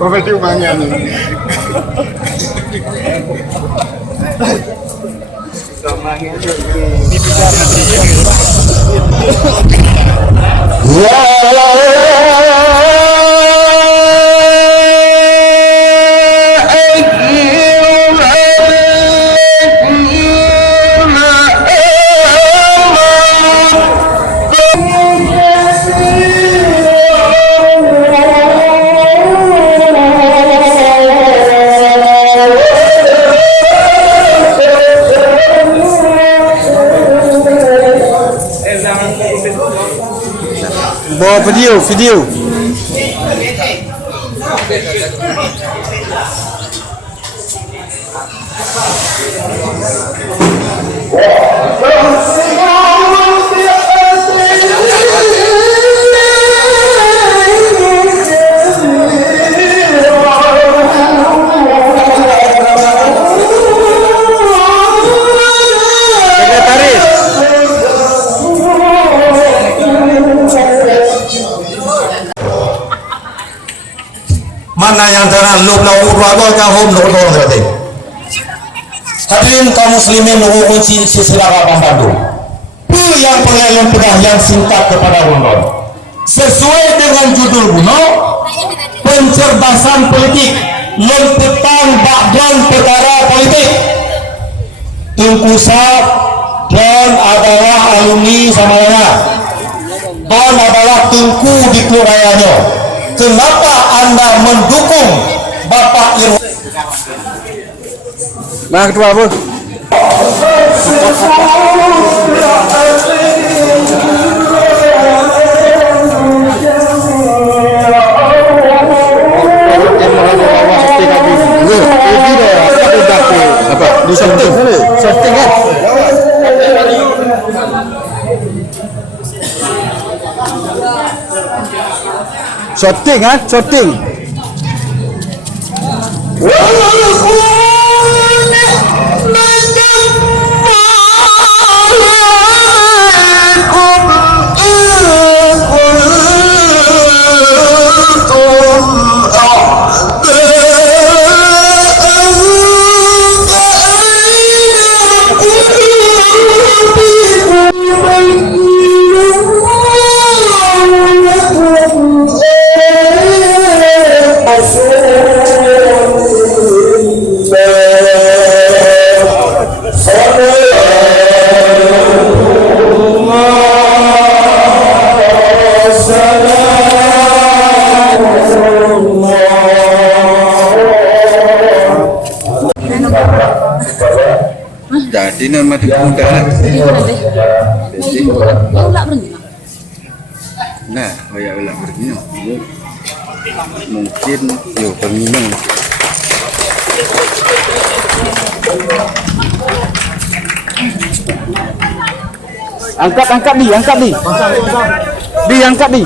Profesi umangan. Bawa video. Mana yang terang lu lau urwago kahum lu tolong berarti. Hadirin kaum muslimin nu kunci sisiraga pembantu. Yang pengen pedah yang singkat kepada Rondon. Sesuai dengan judul buno, pencerdasan politik, lempetan background perkara politik. Tungku Sab dan adalah alumni Samayana. Dan adalah tungku di kelurahannya. Kenapa Anda mendukung Bapak Irwan? Nah, ketua apa? Shooting. Jadi nama muda. Nah, kayak ulah berminum. Mungkin yo berminum. Angkat di. Diangkat di.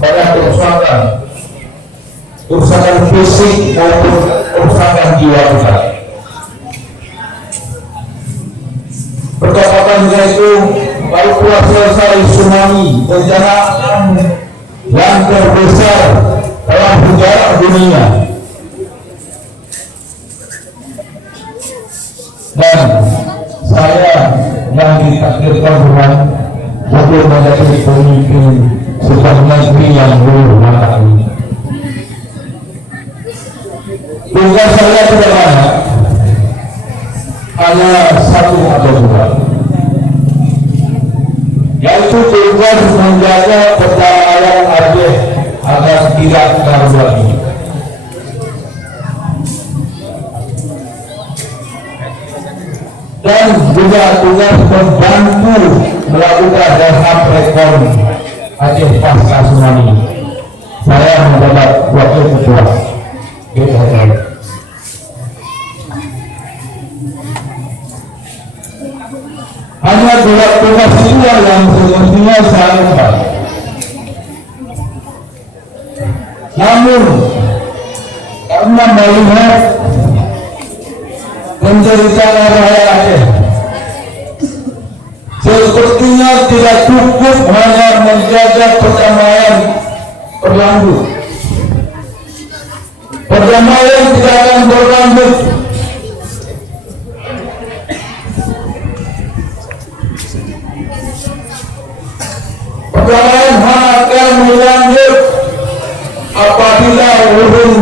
Pada kerusakan fisik maupun kerusakan jiwa kita. Pertama yaitu baru telah selesai tsunami bencana yang terbesar dalam sejarah dunia. Dan saya yang ditakdirkan Tuhan untuk menjadi pemimpin sebuah negeri yang bermakna ini. Tugas saya sederhana, hanya satu atau dua, yaitu tugas menjaga perdamaian Aceh agar tidak terlalu lagi. Dan juga tugas membantu melakukan reform reform Aceh pasca tsunami. Saya mendapat wakil ketua BPN. Hanya dua tugas inilah yang semestinya saya lakukan. Namun karena melihat penderitaan rakyat Aceh, sepertinya tidak cukup hanya menjaga perdamaian berlanjut. Perdamaian tidak akan berlanjut perdamaian akan berlanjut apabila urung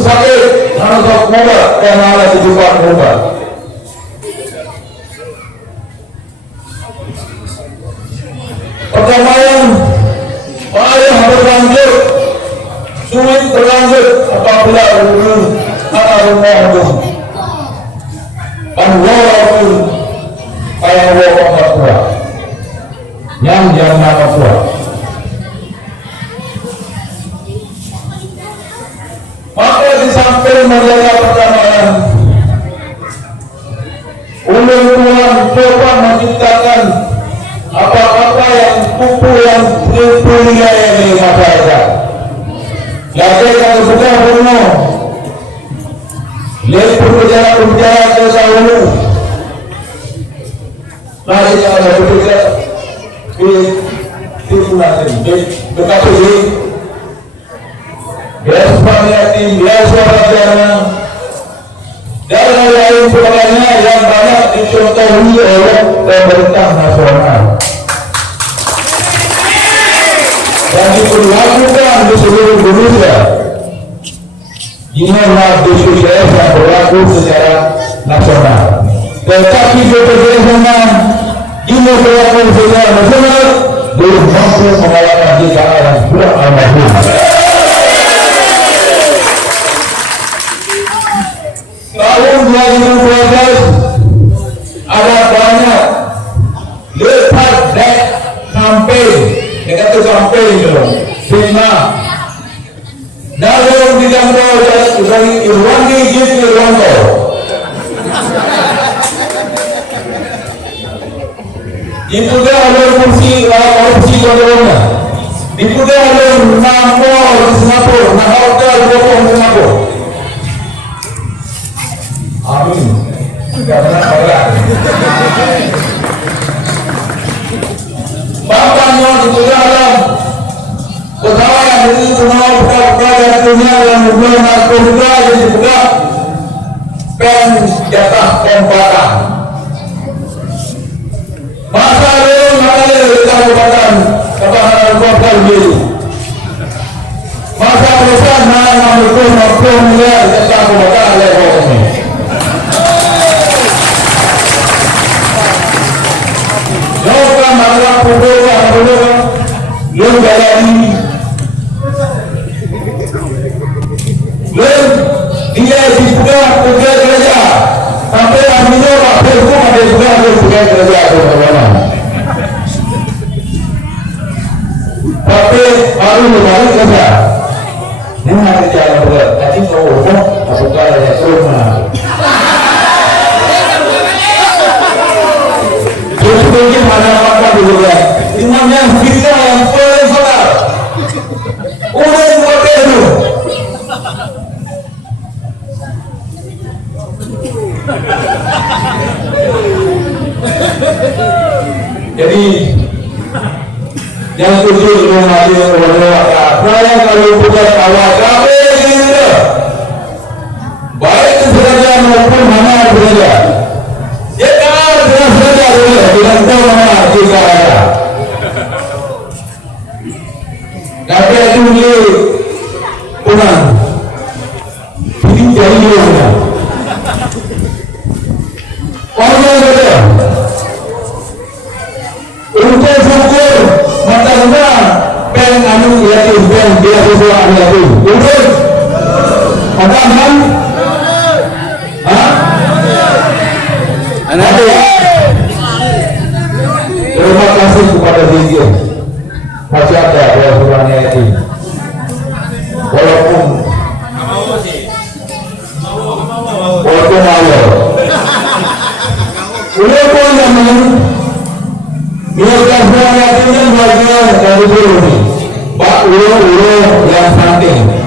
sakit harus obat dan harus dibuat obat. Perdamaian payah berlanjut, sulit berlanjut apabila urung akan mohon dan walaupun ayah walaupun kuat yang maha kuat. Maka di samping menjaga perdamaian, ulun Tuhan coba menciptakan apa-apa yang kupu yang berpulia di masyarakat. Jadi kalau sudah penuh, lihat berbicara ke dahulu. Mari kita berbicara di sunat ini, dekat ini. Biasa biasa dan lain sebagainya yang banyak dicontohi oleh pemerintah nasional dan diperlakukan di seluruh Indonesia. Inilah BPJS yang berlaku secara nasional. Tetapi BPJS ini berlaku secara nasional belum mampu mengalahkan jika yang sudah almarhum. Tahun 2012 ada banyak lepas dek campaign, dekat tu campaign dulu. Sehingga dalam bidang dari Irwandi jadi Irwando. Itu dia ada kursi kontrolnya. Itu dia ada nama di Singapura, nama hotel di Singapura. Amin. Karena orang bapaknya itu dalam pesawat yang itu buka dari dunia yang belum masuk juga jadi buka pen jatah tempatan. Masa lalu kita bukan kebahagiaan keluarga dulu. Masa perusahaan yang memiliki miliar kita bukan level ini. Jauhkan masalah publik yang berani, dia dibuka kerja sampai akhirnya waktu itu ada juga kerja teman-teman. Tapi baru kerja, ini ada jalan berat. Tadi kalau aku kalau ya rumah. Mungkin mana apa dulu ya. Imam yang kita yang paling salah. Udah buat itu. Jadi yang tujuh mengaji saya kalau bukan awal kami ini baik saja maupun mana saja. Dia kan saja dengan ini pernah ini jadi dia orang yang ada untuk syukur matanya pen anu yaitu pen dia sesuatu yaitu betul ada kan Anak tu. terima kasih kepada video masih ada suratnya itu walaupun awal walaupun namun biarkan suratnya itu yang bagian dari dulu nih Pak Ulo yang santai